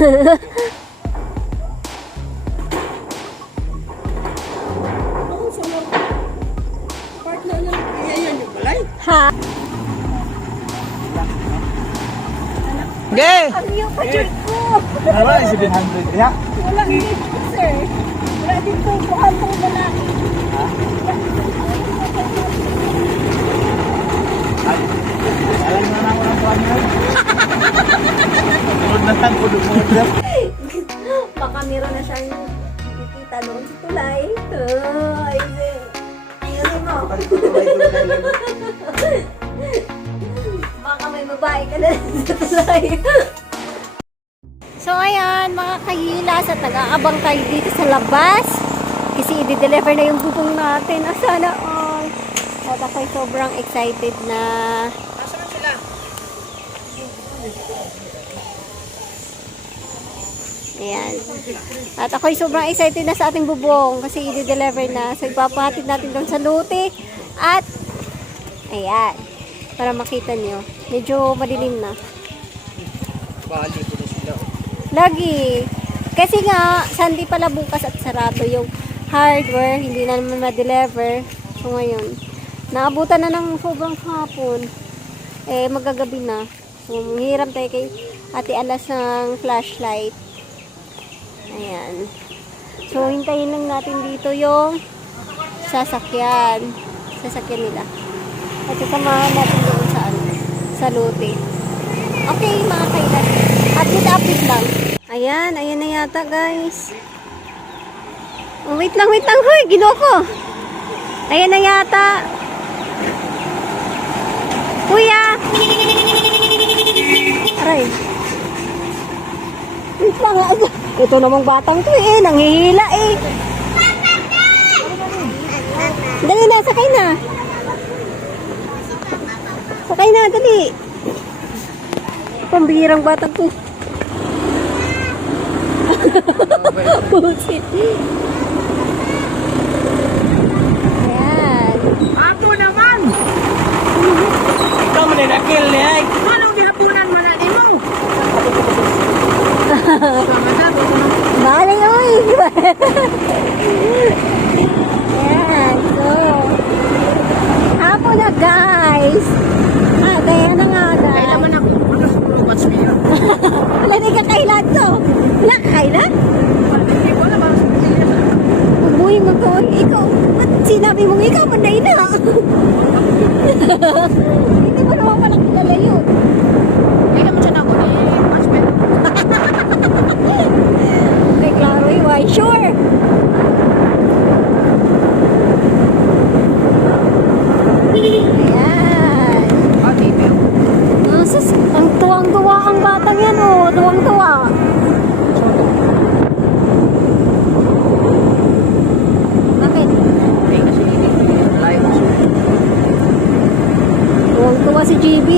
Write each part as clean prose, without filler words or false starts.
Ha? Ge! Ang yung budget ko! Wala, 700 ya? Wala dito, sir. Wala dito, bukan po lalaki. Alam na ako ng plan yun. Sunod na lang, pudog-pudog. Baka meron na siyang nakikita doon sa tulay. Ayun mo. Baka may babae ka na sa tulay. So ayan, mga kahilas at nag-aabang tayo dito sa labas. Kasi i-deliver na yung bubong natin. Sana all. At ako'y sobrang excited na. Nasaan sila? Ayan. At ako'y sobrang excited na sa ating bubong kasi i-deliver na. So ipapahatid natin doon sa lote. At ayan. Para makita nyo. Medyo madilim na. Bali ko na sila. Lagi. Kasi nga, Sunday pala bukas at sarado yung hardware. Hindi na naman ma-deliver. So ngayon, naabutan na ng sobrang hapon. Eh, magagabi na. So, manghiram tayo kay Ate Alas ng flashlight. Ayan. So, hintayin lang natin dito yung sasakyan. Sasakyan nila. At sasamahan natin doon sa ano, sa lote. Okay, mga kailan. Update lang. Ayan, ayan na yata, guys. Oh, wait lang, huy, ginoko. Ayan na yata. Kuya! Aray. Wait lang, ito namang batang to eh, nanghihila eh. Dali na, sakay na. Sakay na, dali. Pambihirang batang to. Bullshit. Ayan. Ako naman! Ikaw maninakil niya. Anong gihapunan mo na mo? Bale, uy! Ayan, so. Hapon na, guys. Kaya na nga, guys. Kaya naman ako. What's me? Wala na kakailan to. Wala kakailan? Hindi ko alam. Umuwi mo ko. Ikaw, ba't sinabi mong ikaw manday na? Hindi mo naman pala kilala yun. Kaya naman siya na ako. What's me? Ay, klaro yun. Why? Sure. Ayan. Ah, baby. Ang tuwang-tuwa ang batang yan, oh. Tuwang-tuwa. Bakit? Ay, kasi tayo. Tuwang-tuwa si GB.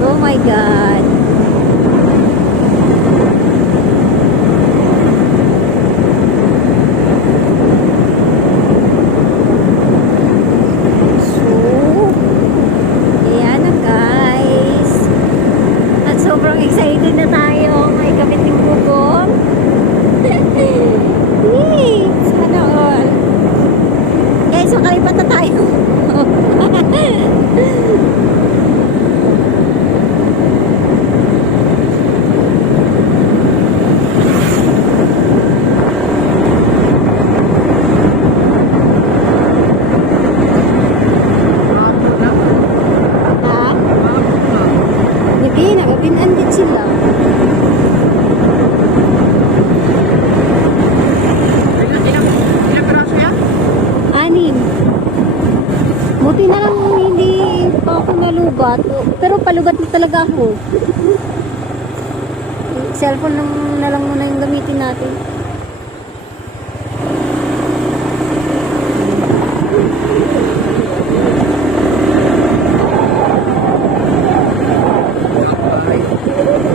Oh my God. So, ayan na guys. At sobrang excited na tayo. May gamit ng bubong. Yay! Sana all. Guys, makalipat na tayo. Ha? Hindi, nagabinan din sila. Ilang piraso yan? 6. Buti na lang hindi pa ako nalugat. Pero palugat na talaga ako. Cellphone lang na lang muna yung gamitin natin.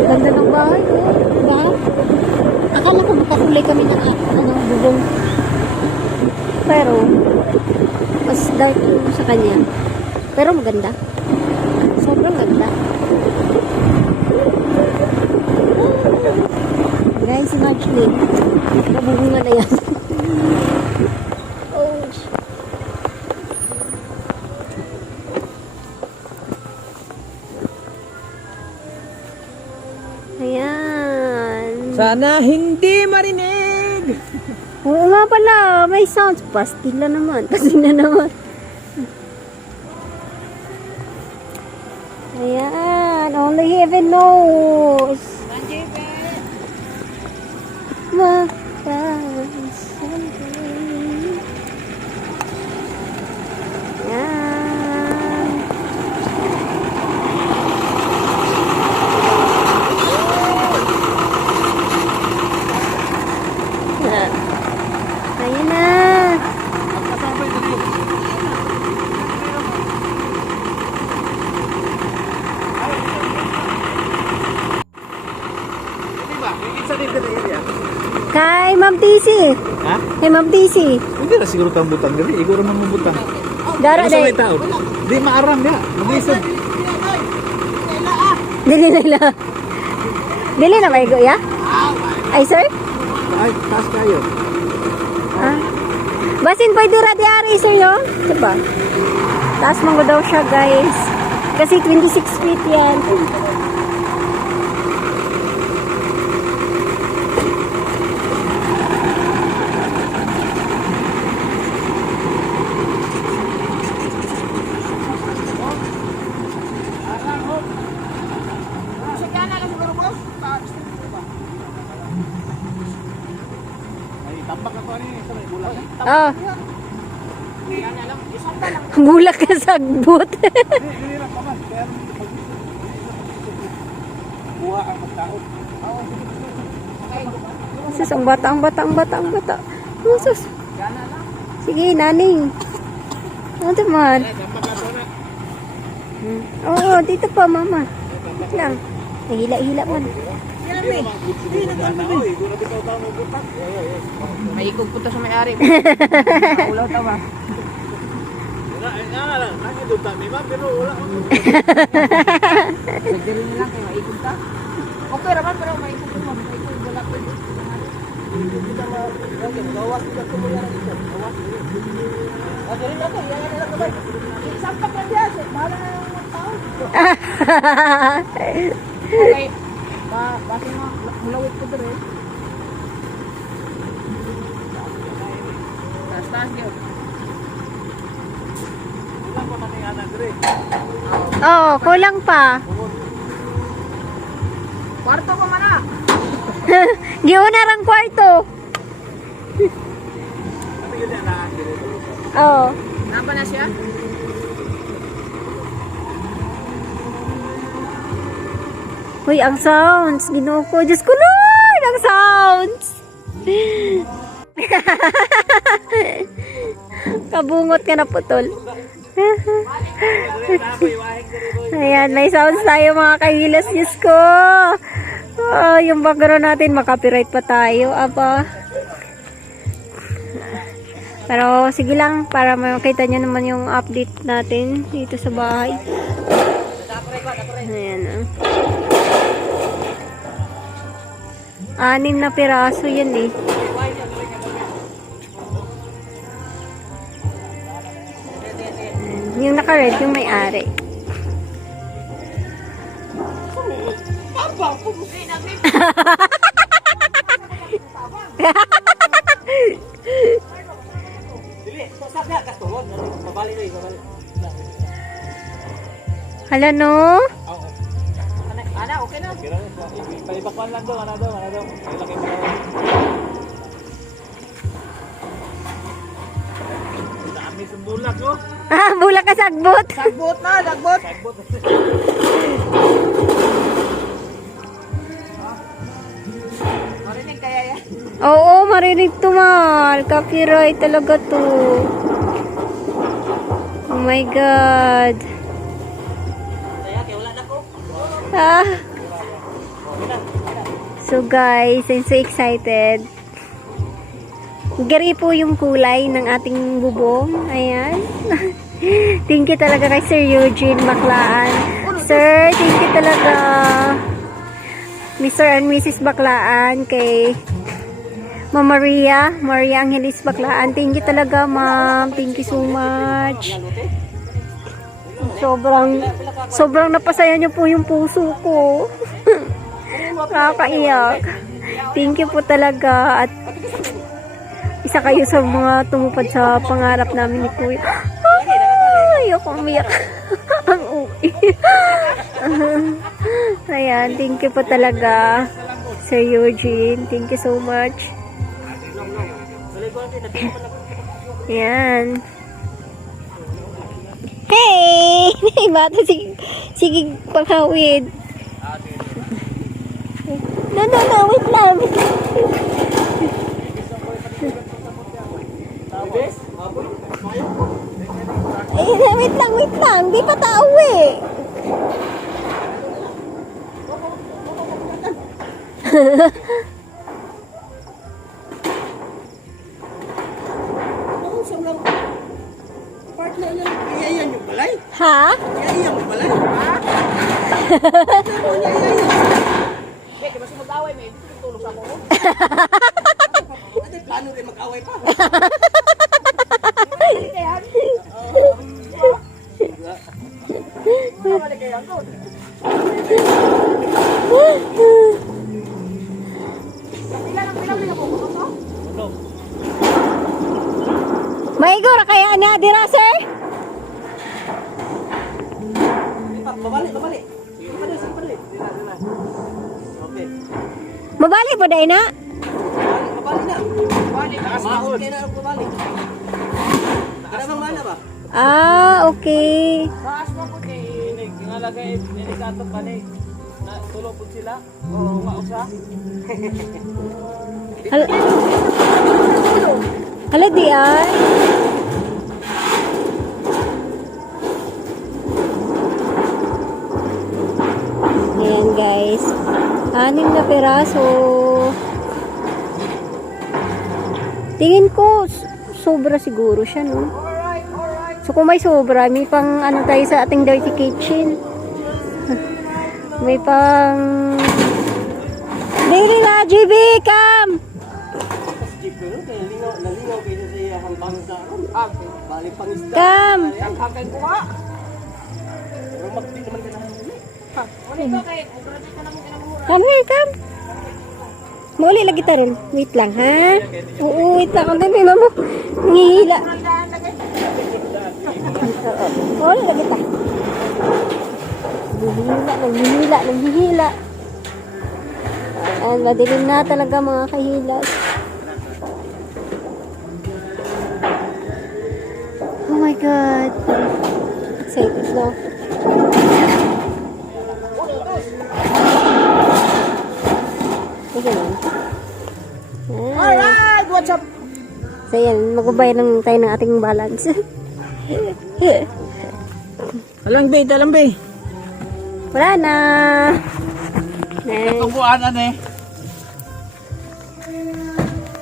Ganda ng bahay, oh. Diba? Akala ko makakulay kami ng bubong. Pero, mas dark yung sa kanya. Pero maganda. Sobrang ganda. Guys, si Marjorie. Nabubunga na yan. Oh, ayan. Sana hindi marinig. Oo nga pala, may sounds. Pastil na naman. Pastil na naman. Ayan, only heaven knows. Someday. Ayan. Ayan na. Kay Ma'am Tisi. Ha? Kay Ma'am Tisi. Hindi na siguro kang butang gali. Iguro man mo butang. Dara Ano sa day. may tao? Di maarang niya. Mag-isod. Dili na la. Dili na may ya? Ay sir? Ay, taas kayo. Ah. Basin pwede radiari sir yo. Diba? Taas mo daw siya guys. Kasi 26 feet yan. Ay, tambak ako ni sa may bulan. Oh. Bulak ka sa agbot. Dili ra pa man. Kaya buha ang magtaot. Sus, ang bata. Oh, sus. Sige, naning. Ano naman? Tambak ako na. Oo, dito pa, mama. Wait lang. Hila-hila man. May ikog punta sa may-ari. Ulaw tawa. Nga lang, nang ito tami ma'am, pero wala ko. Nagdiri na lang kayo, may ikog ta. Okay raman, pero may ikog po. May ikog, wala po. Gawas kita ko mo yan dito. Gawas. Diri na ko, yan na lang ko. Isampak lang yan. Bahala na ng tao. Okay. Basi mo, mulawit ko dito eh. Taas yun. Wala pa man yung anak rin. Oh, kulang pa. Kwarto ko man ah. Giuna rang kwarto. Ano yun yan na? Oh. Napa na siya? Uy, ang sounds. Ginoo ko. Diyos ko, Lord! Ang sounds! Kabungot ka na putol. Ayan, may sounds tayo mga kahilas. Diyos ko. Oh, yung background natin, makapiright pa tayo. Aba. Pero sige lang, para makita nyo naman yung update natin dito sa bahay. Ayan ah. 6 na piraso yan eh. Yung naka-red, yung may-ari. Hala no? Ana, okay na. Palibakwan lang daw, ano daw. Ilaki mo daw. Dami sa bulak, oh. Ah, bulak ka sagbot. Dagbot na, dagbot. Marinig kaya yan. Oo, marinig to mal. Copyright talaga to. Oh my God. Ah. So guys, I'm so excited. Gari po yung kulay ng ating bubong. Ayan. Thank you talaga kay Sir Eugene Baklaan. Sir, thank you talaga. Mr. and Mrs. Baklaan, kay Ma'am Maria Angelis Baklaan. Thank you talaga, ma'am. Thank you so much. Sobrang napasaya niyo po yung puso ko. Nakakaiyak. Thank you po talaga. At isa kayo sa mga tumupad sa pangarap namin ni Kuya. Ayoko umiyak. Ang uwi. Ayan, thank you po talaga, Sir Eugene. Thank you so much. Ayan. Hey! Bata, sige pangkawid. No, wait lang. Wait lang. Di pa tao eh. Partner niya, iyayan yung balay. Ha? Iyayan yung balay. Hey, di ba siya mag-away, may? Dito tutulog sa ako. Ate, plano rin mag-away pa. Maigor kaya na dira, sir? Babalik. Babalik. Okay. Mabali po dahil na? Babalik na. Balik, Mahal kayo na babalik. Nakadamang mana ba? Ah, okay. Taas mo po ni ngalagay nilikatok ka ni na tulog po sila. Oo, mausa. Hala di ay. Ayan guys. 6 na peraso. Tingin ko sobra siguro siya, no? So kung may sobra, may pang ano tayo sa ating dirty kitchen. May pang Dili na, GB, come! Nalinaw kayo sa iya hanggang sa balik pangisda. Come! Ang hanggang ko nga. Pero magdi naman ka na. Ano ito kay? Grabe ka na mo kinamura. Come. Mauli lagi taron. Wait lang, ha? Oo, wait lang. Ang dami mo. Nangihila. Mauli lagi ta. Nangihila. Ayan, madilim na talaga mga kahilas. Oh my God. Excited na. Alright, what's up? So yan, magbabayad lang tayo ng ating balance. Dalang bay. Wala na. Next. Tubuanan eh.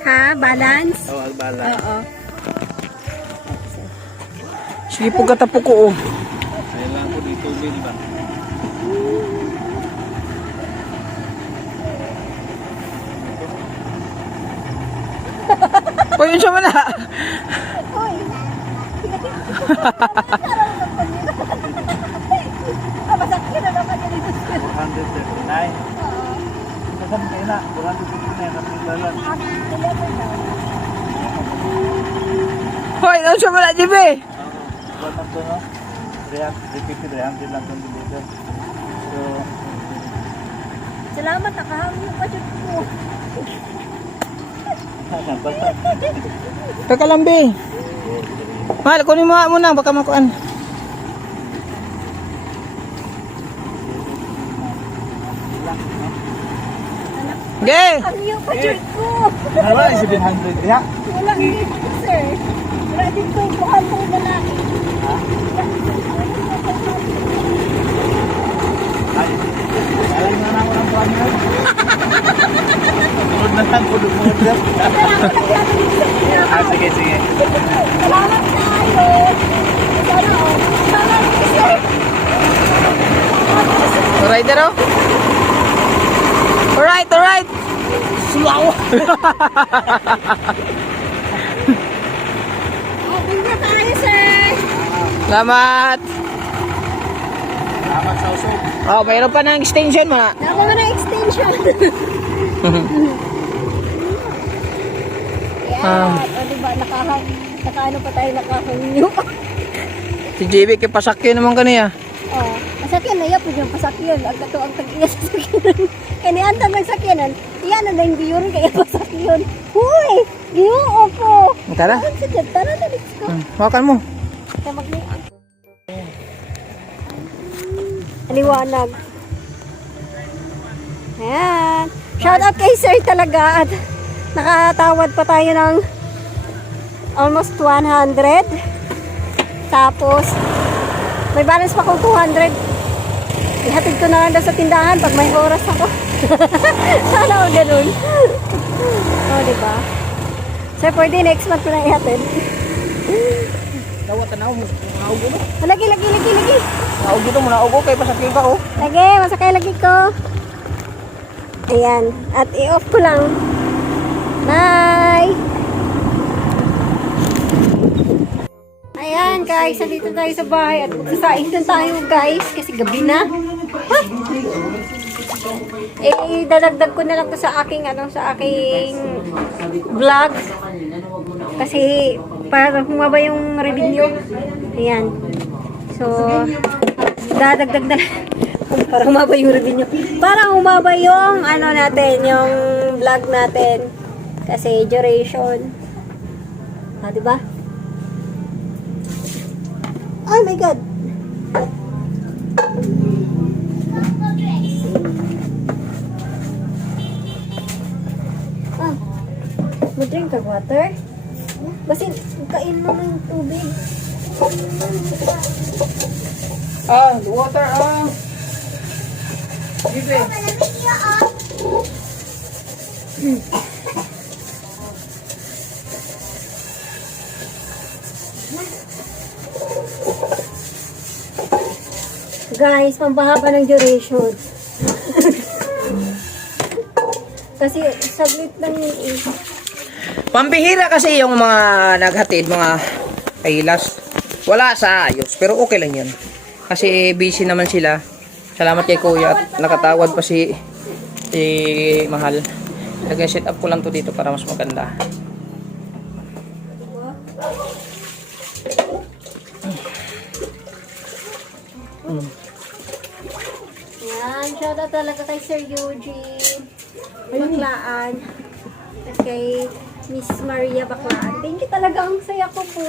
Ha? Balance? Oo, agbala. Oo. Sige po katapo ko oh. Ayun lang po dito din ba? O yun siya man na. Kasama kayo na, 459 ang paglalan. Hoy, ano siya man na, JB? Batang to no? 350 lang itong deliver. So, Salamat, nakahangin pa siya po. Teka lang, be. Mahal, kunin mo muna, baka makuan. Ge! Hangin pa siya po. ano lang, 700 ya? Walang dito, sir. Wala dito yung bukan po lalaki. Alam na ako ng plan yun. Tulog na lang, tulog mo order. Sige. Salamat tayo. Sana rider oh. Alright, alright. Sulaw. Oh, bigla tayo, sir. Salamat. Salamat sa usog. Oh, mayroon pa ng extension mo na. Nakuha na extension. Yan. O, diba, nakaano pa tayo nakahangyo. Si JB kay pasakyo naman kaniya. Oh, masakyan na yapod yung pasakyan. Ang kato ang tag-iya sa sakyanan. Kaya nianta may sakyanan. Iyan na lang biyurin kaya pasakyan. Huy! Giyoo ko! Tara. Saan sa dyan? Tara na, let's go. Hawakan mo. Kaya mag-lian. Aliwanag. Ayan. Shout out kay sir talaga. At nakatawad pa tayo ng almost 100. Tapos, may balance pa akong 200. Ihatid ko na lang daw sa tindahan pag may oras ako. Sana ako ganun. O, diba? Sir, pwede next month ko na ihatid. Dawat na mo. Naugo mo. Lagi. Naugo to mo, naugo kay pasakyo ka oh. Lagi, masakay lagi ko. Ayan. At i-off ko lang. Bye! Ayan guys, nandito tayo sa bahay at magsasaing din tayo guys kasi gabi na. Ha? Eh, dadagdag ko na lang to sa aking vlog. Kasi para humaba yung revenue. Ayan. So, dadagdag na para humaba yung revenue. Para humaba yung yung vlog natin. Kasi duration. Ah, diba? Oh my God! Ah, may drink ka water? Basta kain mo ng tubig. Water Bibe. Guys, pampahaba ng duration. Kasi saglit lang yun eh. Pambihira kasi yung mga naghatid, mga kailas. Wala sa ayos, pero okay lang yun. Kasi busy naman sila. Salamat kay Kuya at nakatawad pa si Mahal. Nag-set up ko lang to dito para mas maganda. Yan, shoutout talaga kay Sir Eugene Baklaan at kay Miss Maria Baklaan. Thank you talaga, ang saya ko po.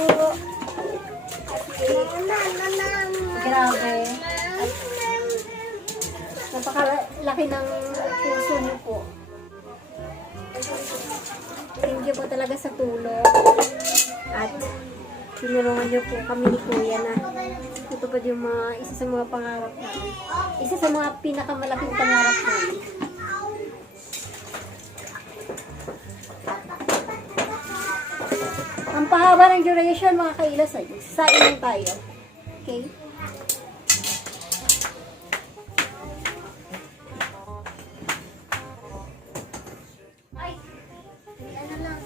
Grabe. At napakalaki ng puso niyo po. Thank you po talaga sa tulong. At tinulungan niyo po kami ni Kuya na itupad yung isa sa mga pangarap namin. Isa sa mga pinakamalaking pangarap namin. Ang pahaba ng duration mga kailas ay sain lang tayo. Okay? Ay! Ano lang.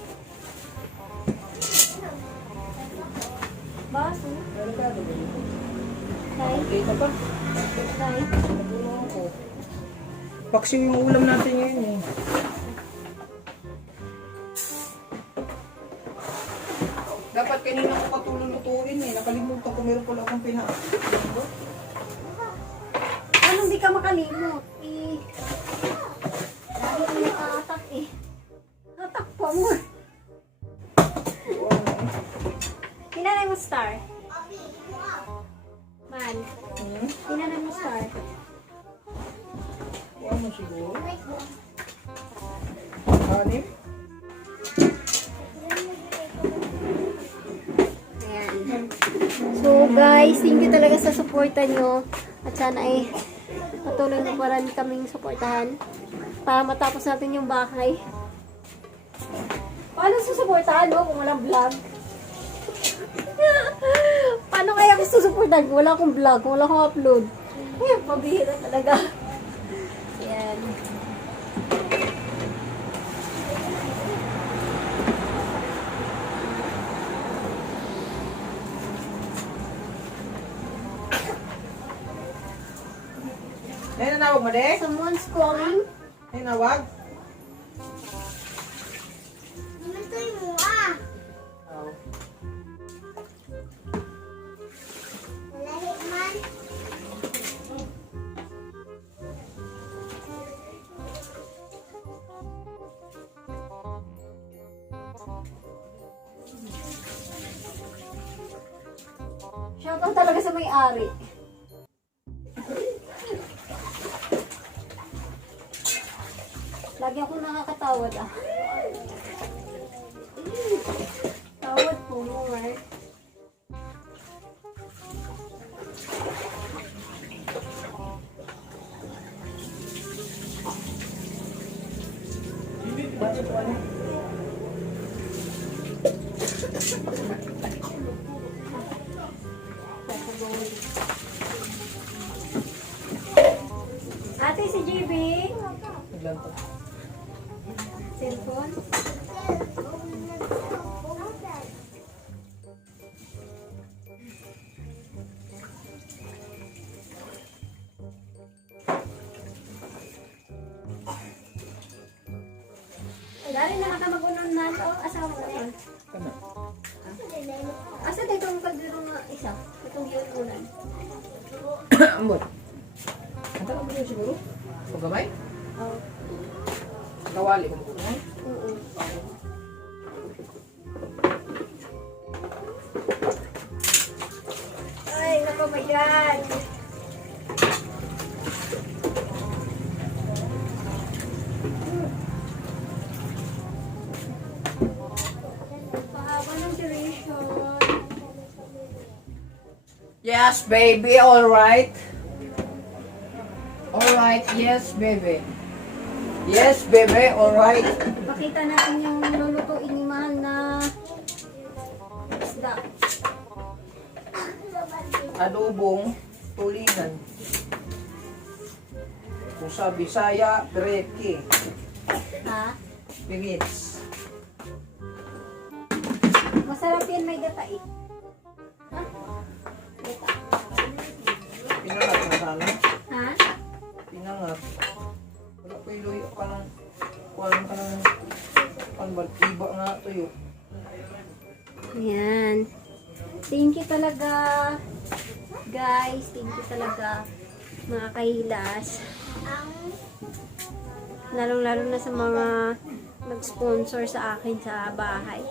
Baso? Dito pa. Tay? Paksiw yung ulam natin ngayon eh. Dapat kanina ko patulong lutuin eh. Nakalimutan ko meron pala akong pina. Anong di ka makalimot? Lagi ang nakatak eh. Hatak po mo. Kinanay mo star? Man. Kinanay mo star? Ano siguro? Anim? Ayan. So guys, thank you talaga sa suporta nyo. At sana ay patuloy na pa rin kaming suportahan para matapos natin yung bahay. Paano susuportahan mo kung walang vlog? Paano kaya ako susuportahan kung wala akong vlog, kung wala akong upload? Ayan, pabihira talaga. May nanawag mo, Dek? Someone's calling. May nawag? Namatay mo ah. Oo. Lahi man. Shoutout talaga sa may-ari. Lagi ako nakakatawad ah. Tawad po more. Ate, si JB. Ilan to? Cellphone. Dali na nakamagunan na ito. Asawa ko na. Kana. Asa dito ang kaldero nga isa? Itong giunan. Ambot. Anta ka mo yun siguro? Pagkamay? Oh. Kawali mo. Oo. Ay, naku, my God. Pahaba ng duration. Yes, baby. All right. All right. Yes, baby. Yes, baby. All right. Pakita natin yung lulutuin ni Mahal na isda. Adobong tulingan. Kung sa Bisaya, Treki. Ha? Pigits. Masarap yan, may gata eh. Ha? Gata. Pinangat na sana. Ha? Pinangat. Wala ko yung luyo ka ng kuwalan ka ng panbal-iba nga tuyo. Ayan. Thank you talaga. Guys, thank you talaga. Mga kahilas. Lalong-lalo na sa mga nag-sponsor sa akin sa bahay.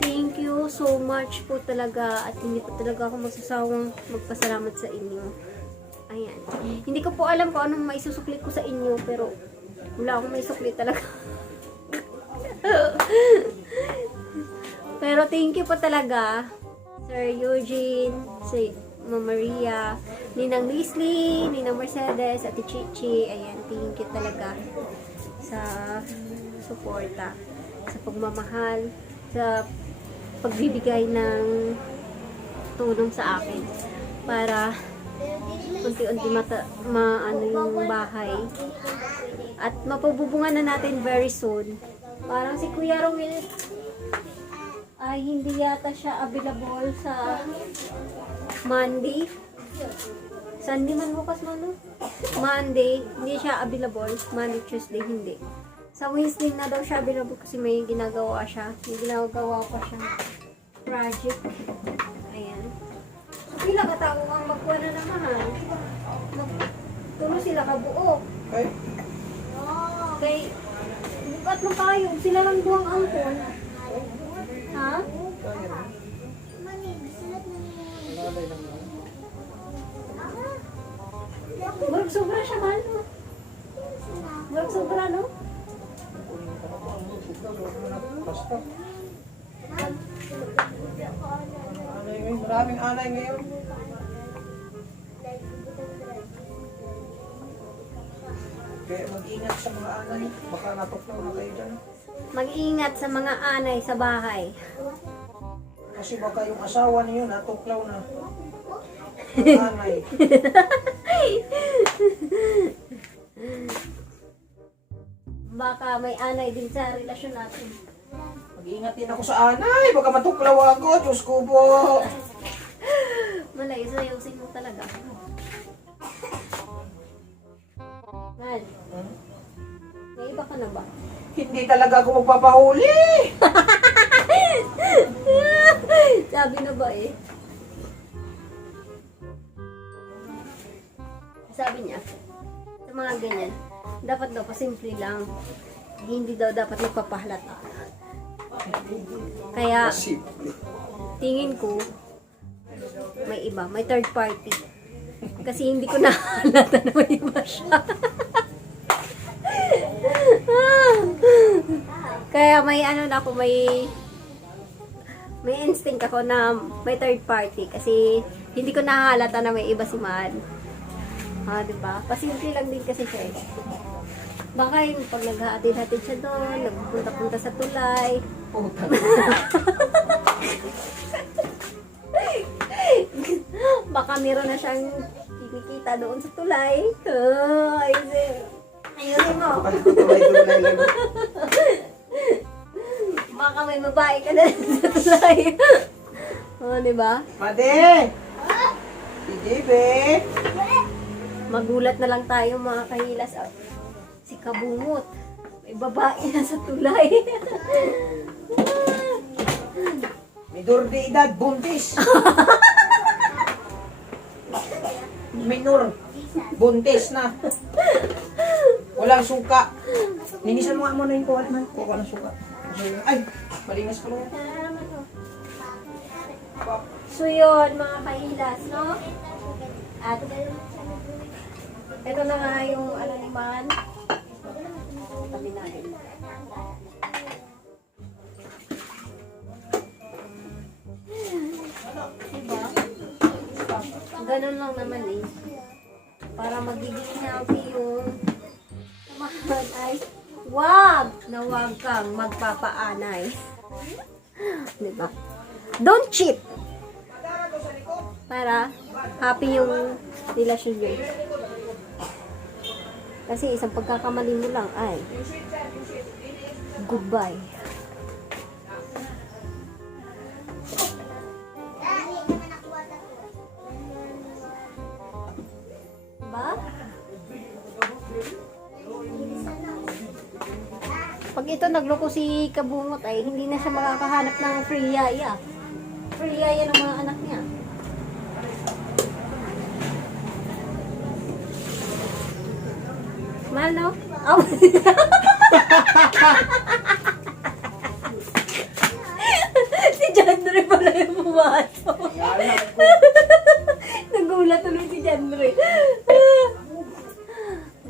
Thank you so much po talaga at hindi po talaga ako magsasawang magpasalamat sa inyo. Ayan. Hindi ko po alam kung anong maisusukli ko sa inyo pero wala akong maisukli talaga. Pero thank you po talaga Sir Eugene, si Mama Maria, Ninang Leslie, Ninang Mercedes, Ate Chichi. Ayan, thank you talaga sa suporta, sa pagmamahal, sa pagbibigay ng tulong sa akin para unti-unti maano yung bahay at mapabubungan na natin very soon. Parang si Kuya Romil ay hindi yata siya available sa Monday. Sunday man bukas mo, no? Monday, hindi siya available. Monday, Tuesday, hindi. Sa Wednesday na daw siya available kasi may ginagawa siya. May ginagawa pa siya project. Ayan. So, pila katao ang magkuha na naman. Tulo sila kabuo. Okay? Kay, bukat mo kayo. Sila lang buwang angkon. Ha? Murag sobra siya, man. Murag sobra, no? Basta. Anay ngayon. Maraming anay ngayon. Kaya mag-ingat sa mga anay. Baka natuklaw na kayo dyan. Mag-ingat sa mga anay sa bahay. Kasi baka yung asawa niyo natuklaw na. Ang anay. baka may anay din sa relasyon natin. Mag-iingat din ako sa anay. Baka matuklaw ako. Diyos ko po. Malay, sayusin mo talaga. Mal, may iba ka na ba? Hindi talaga ako magpapahuli. Sabi na ba eh? Sabi niya, sa mga ganyan, dapat daw pasimple lang. Hindi daw dapat nagpapahalata. Kaya, tingin ko, may iba, may third party. Kasi hindi ko nahalata na may iba siya. Kaya may ano na ako, may instinct ako na may third party. Kasi hindi ko nahalata na may iba si Man. Diba? Pasimple lang din kasi siya eh. Baka yung pag naghahatid-hatid siya doon, nagpunta-punta sa tulay. Baka meron na siyang kinikita doon sa tulay. Ayusin mo. Baka may babae ka na sa tulay. Diba? Made! Si JB! Magulat na lang tayo mga kahilas. Si Kabungot. May babae na sa tulay. Minor de edad, buntis. Minor, buntis na. Walang suka. Linisan mo nga muna yung kuha man. Kuha ng suka. Ay, malinis ko lang. So yun, mga kahilas, no? At ito na nga yung ano naman. Tabi natin. Diba? Ganun lang naman eh. Para magiging healthy yung samahan ay wag na wag kang magpapaanay. Diba? Don't cheat. Para happy yung relasyon nyo. Kasi isang pagkakamali mo lang ay goodbye. Diba? Pag ito nagloko si Kabungot ay hindi na siya makakahanap ng free yaya. Free yaya ng mga anak niya. Mahal, no? Oh. Si Jandre pala yung pumasok. Nagulat tuloy si Jandre.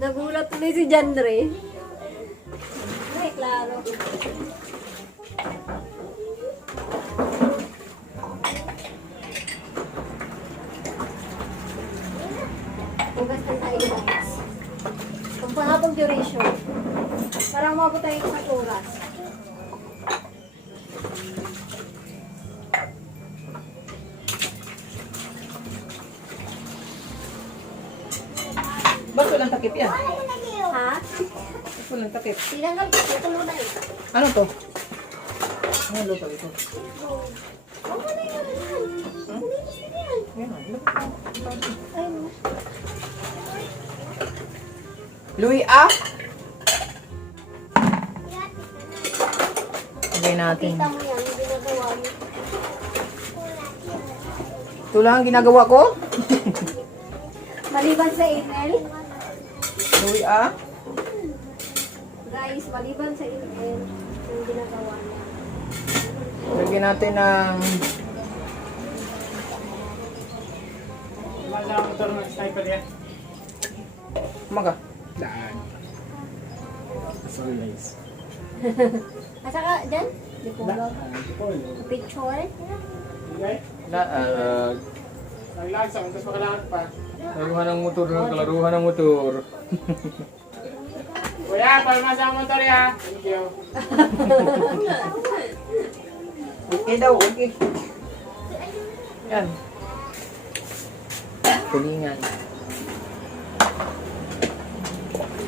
Nagulat tuloy si Jandre. Ay, klaro. Hugas na tayo guys. Kung pahabang duration, parang umabot tayo sa oras. Ba't walang takip yan? Ha? Ba't walang takip? Tinanggal ko, tulo na eh. Ano to? Ano luto ito? Ano na yun? Yan, ano? Ay, Louis A? Lagay natin. kita mo yan, yung ginagawa mo. Ito lang ang ginagawa ko? Maliban sa email, Louis A? guys, maliban sa email, yung ginagawa niya. Lagyan natin ng... Wala ang motor ng sniper yan. Umaga. Daan. Sorry guys. At saka, dyan, di ko vlog. Picture. Okay? Naglagsang, tapos makalakad pa. Kalaruhan ng motor, kalaruhan ng motor. Kuya, palmas ang motor ya. Thank you. Okay daw, okay. Yan. Tulingan.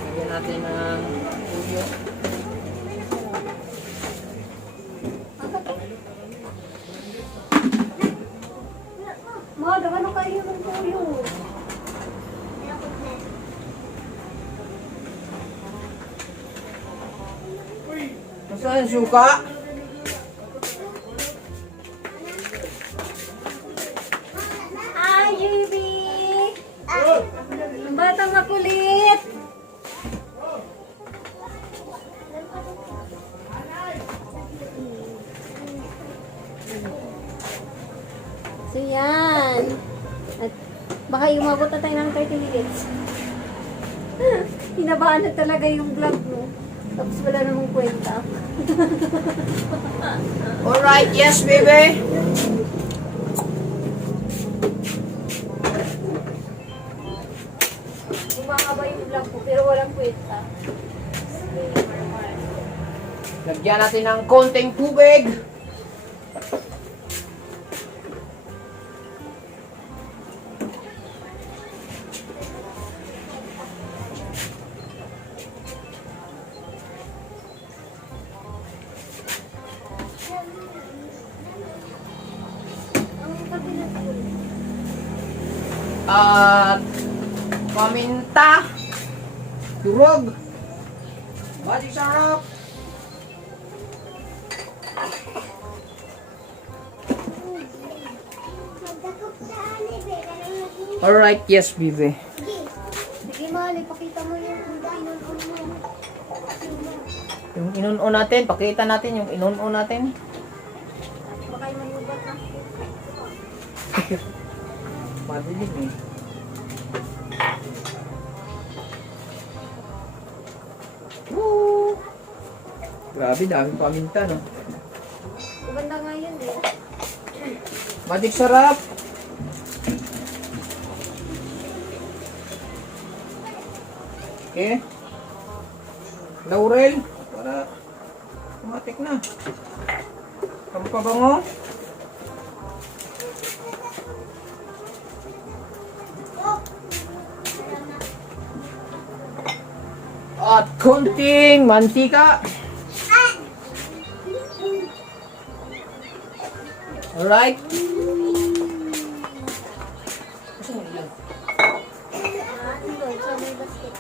Lagyan natin ng tuyo. Ma, gawin kayo ng tuyo. Saan suka? Ay, JB! Ang batang makulit! So yan. At baka umabot na tayo ng 30 minutes. Hinabahan na talaga yung vlog mo. Tapos wala namang kwenta. Alright, yes, baby. Umahaba yung vlog ko pero walang kwenta. Lagyan natin ng konting tubig. Ang kabilang ko. At paminta. Durog. Badi sarap. Magdakop sa anibe. Kanang naging. Alright, yes, baby. Sige, Mali, pakita mo yung inunon mo. Yung inuno natin, pakita natin yung inuno natin. Baka yung manubat na. Madilim eh. Woo! Grabe, daming paminta, no? Maganda nga yun eh. Madik sarap. Okay. Laurel. Para tumatik na. Pampabango. At konting mantika. Alright. Ando, sa may basket.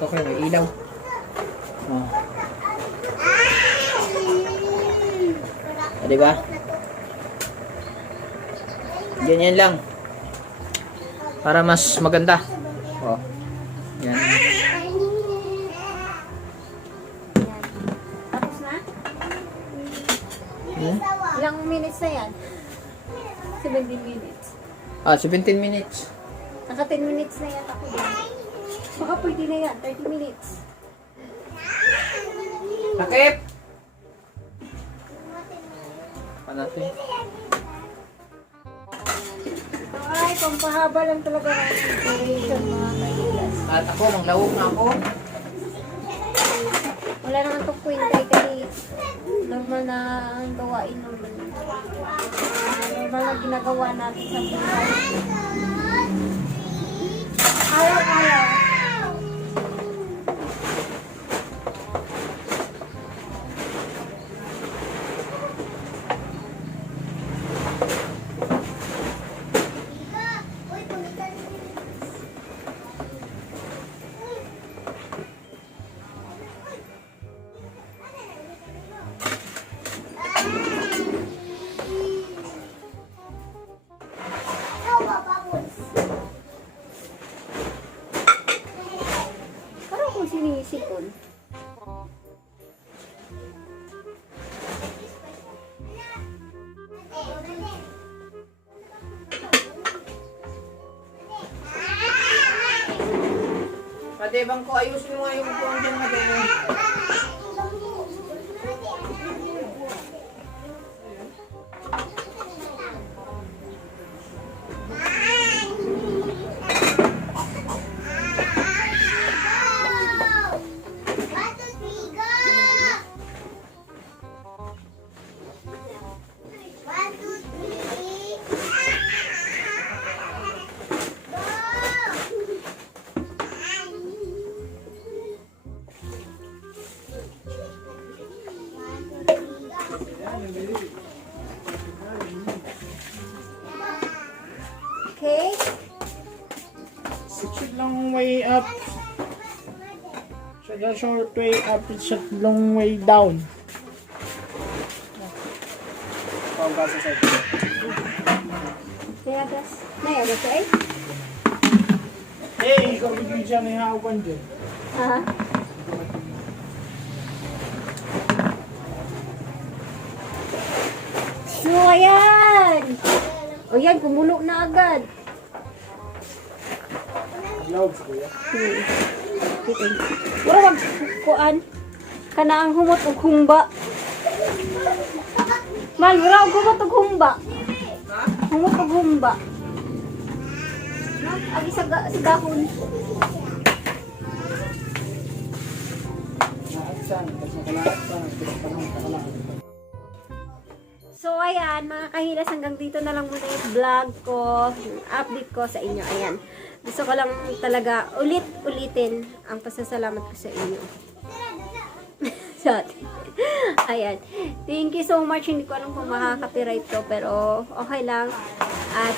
Ito kayo, may ilaw. Oh. Diba? Ganyan lang. Para mas maganda. Oh. Yan. Yan. Tapos na? Hmm? Ilang minutes na yan? 17 minutes. Ah, 17 minutes. Naka 10 minutes na yan ako din. Baka pwede na yan, 30 minutes. Takip! Pa natin. Ay, pampahaba lang talaga ng duration mga kailas. At ako, manglawog na ako. Wala naman itong kwenta kasi normal na ang gawain naman. Normal na ginagawa natin sa buhay. Ayaw. Uy, pumitan. Parang kung sinisipon. Pwede bang ko ayusin mo nga yung upuan dyan natin? Okay? It's a long way up. So the short way up, it's a long way down. Kaya gas. Naya gas eh? Hey, ikaw bigyan siya ng hawakan dyan. Ha? So, ayan! O yan, kumulo na agad. Gloves, kuya. Wala wag kuan. Kana ang humot ug humba. Mal, wala og humot ug humba. Humot ug humba. Agi sa gahon. Naaksan, kasi nakalaaksan, panahon. So, ayan, mga kahilas, hanggang dito na lang muna yung vlog ko, yung update ko sa inyo. Ayan. Gusto ko lang talaga ulitin ang pasasalamat ko sa inyo. So, ayan. Thank you so much. Hindi ko alam kung makaka-copyright to, pero okay lang. At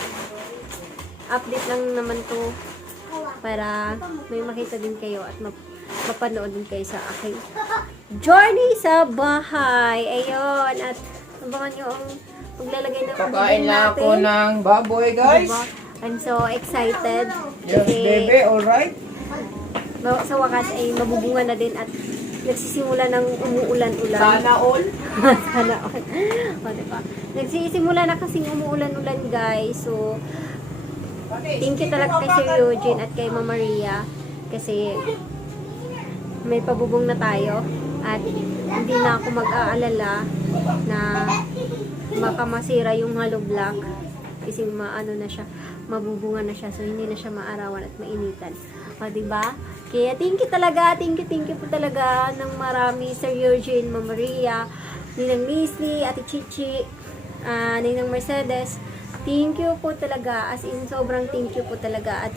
update lang naman to para may makita din kayo at mapanood din kayo sa aking journey sa bahay. Ayun. At abangan nyo ang paglalagay ng Kakain na ako ng baboy, guys. Diba? I'm so excited. Yes, baby, alright? Sa wakas ay mabubunga na din at nagsisimula ng umuulan-ulan. Sana all. Sana all. O, diba? Nagsisimula na kasing umuulan-ulan, guys. So, thank you talaga kay Sir Eugene at kay Mama Maria kasi may pabubong na tayo at hindi na ako mag-aalala na baka masira yung hollow block kasi maano na siya, mabubunga na siya, so hindi na siya maarawan at mainitan. O, diba? Kaya thank you po talaga ng marami, Sir Eugene, Mama Maria, Ninang Leslie, Ate Chichi, Ninang Mercedes. Thank you po talaga, as in sobrang thank you po talaga at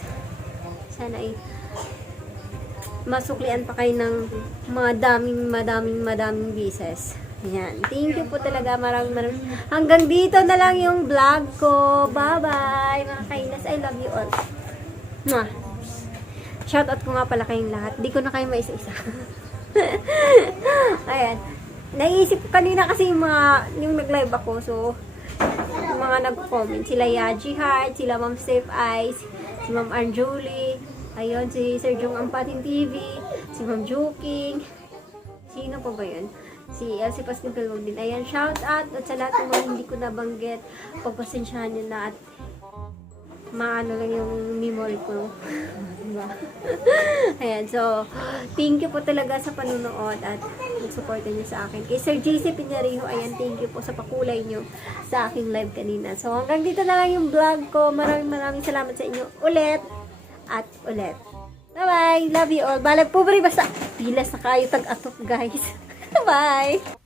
sana ay masuklian pa kayo ng madaming beses. Ayan. Thank you po talaga. Maraming. Hanggang dito na lang yung vlog ko. Bye-bye. Mga kainas. I love you all. Mwah. Shoutout ko nga pala kayong lahat. Di ko na kayo maisa-isa. Ayan. Naisip ko kanina kasi yung nag-live ako. So, yung mga nag-comment. Sila Yaji Heart, sila Ma'am Safe Eyes, si Ma'am Anjuli, ayun, si Sir Jung Ampating TV, si Ma'am Joking, sino pa ba yun? Si Elsie Pascal din. Ayan, shout out at sa lahat ng mga hindi ko nabanggit, pagpasensyahan nyo na at maano lang yung memory ko. Diba? Ayan, so, thank you po talaga sa panunood at nag-supporta nyo sa akin. Kay Sir JC Piñarejo, ayan, thank you po sa pakulay nyo sa aking live kanina. So, hanggang dito na lang yung vlog ko. Maraming salamat sa inyo ulit at ulit. Bye-bye! Love you all. Balag po basta pilas na kayo tag-atok, guys. Bye!